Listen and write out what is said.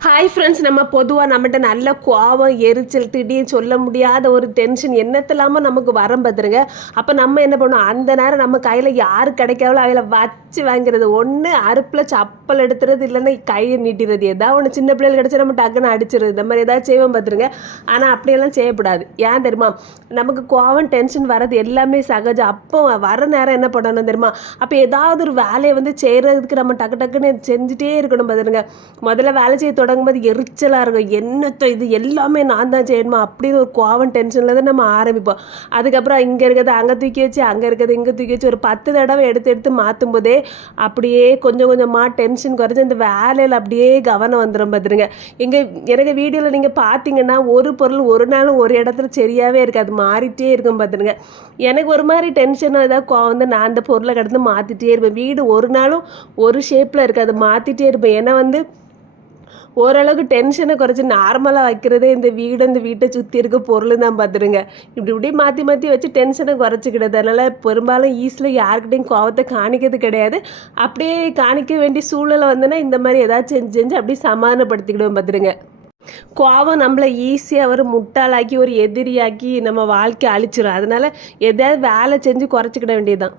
Hi friends நம்ம பொதுவாக நம்மகிட்ட நல்ல கோவம் எரிச்சல் திடீர்னு சொல்ல முடியாத ஒரு டென்ஷன் என்னத்தில்லாமல் நமக்கு வரம் பார்த்துருங்க. அப்போ நம்ம என்ன பண்ணுவோம்? அந்த நேரம் நம்ம கையில் யார் கிடைக்காவளோ அவையில் வச்சு வாங்கிறது. ஒன்று அறுப்பில் சப்பல் எடுத்துறது இல்லைன்னா கையை நீட்டிறது. ஏதாவது ஒன்று சின்ன பிள்ளைகள் கிடச்சா நம்ம டக்குன்னு அடிச்சிருது. இந்த மாதிரி ஏதாவது செய்வோம் பார்த்துருங்க. ஆனால் அப்படியெல்லாம் செய்யக்கூடாது. ஏன் தெரியுமா? நமக்கு கோவம் டென்ஷன் வர்றது எல்லாமே சகஜம். அப்போ வர நேரம் என்ன பண்ணணும் தெரியுமா? அப்போ ஏதாவது ஒரு வேலையை வந்து செய்கிறதுக்கு நம்ம டக்கு டக்குன்னு செஞ்சுட்டே இருக்கணும் பார்த்துருங்க. முதல்ல வேலை செய்ய தொடங்கும் போது எரிச்சலாக இருக்கும். என்னத்தோ இது எல்லாமே நான் தான் செய்யணுமா? அப்படின்னு ஒரு கோவம் டென்ஷனில் தான் நம்ம ஆரம்பிப்போம். அதுக்கப்புறம் இங்கே இருக்கிறத அங்கே தூக்கி வச்சு அங்கே இருக்கிறத இங்கே தூக்கி வச்சு ஒரு பத்து தடவை எடுத்து எடுத்து மாற்றும் போதே அப்படியே கொஞ்சம் கொஞ்சமாக டென்ஷன் குறைஞ்சி அந்த வேலையில் அப்படியே கவனம் வந்துடும் பார்த்துருங்க எங்கள் எனக்கு வீடியோவில் நீங்கள் பார்த்தீங்கன்னா ஒரு பொருள் ஒரு நாளும் ஒரு இடத்துல சரியாகவே இருக்காது. மாறிட்டே இருக்கும் பார்த்துருங்க எனக்கு ஒரு மாதிரி டென்ஷனாக ஏதாவது கோவம் வந்து நான் அந்த பொருளை கடந்து மாற்றிட்டே இருப்பேன். வீடு ஒரு நாளும் ஒரு ஷேப்பில் இருக்காது. மாற்றிட்டே இருப்பேன். ஏன்னா வந்து ஓரளவுக்கு டென்ஷனை குறைச்சி நார்மலாக வைக்கிறதே இந்த வீடு இந்த வீட்டை சுற்றி இருக்க பொருள் தான் பார்த்துருங்க. இப்படி இப்படி மாற்றி மாற்றி வச்சு டென்ஷனை குறைச்சிக்கிட்டது. அதனால் பெரும்பாலும் ஈஸியில் யாருக்கிட்டையும் கோவத்தை காணிக்கிறது கிடையாது. அப்படியே காணிக்க வேண்டிய சூழ்நிலை வந்ததுன்னா இந்த மாதிரி ஏதாச்சும் செஞ்சு செஞ்சு அப்படியே சமாதானப்படுத்திக்கிடுவோம் பார்த்துருங்க. கோவம் நம்மளை ஈஸியாக ஒரு முட்டாளாக்கி ஒரு எதிரியாக்கி நம்ம வாழ்க்கை அழிச்சிடும் அதனால் எதாவது வேலை செஞ்சு குறைச்சிக்கிட வேண்டியதுதான்.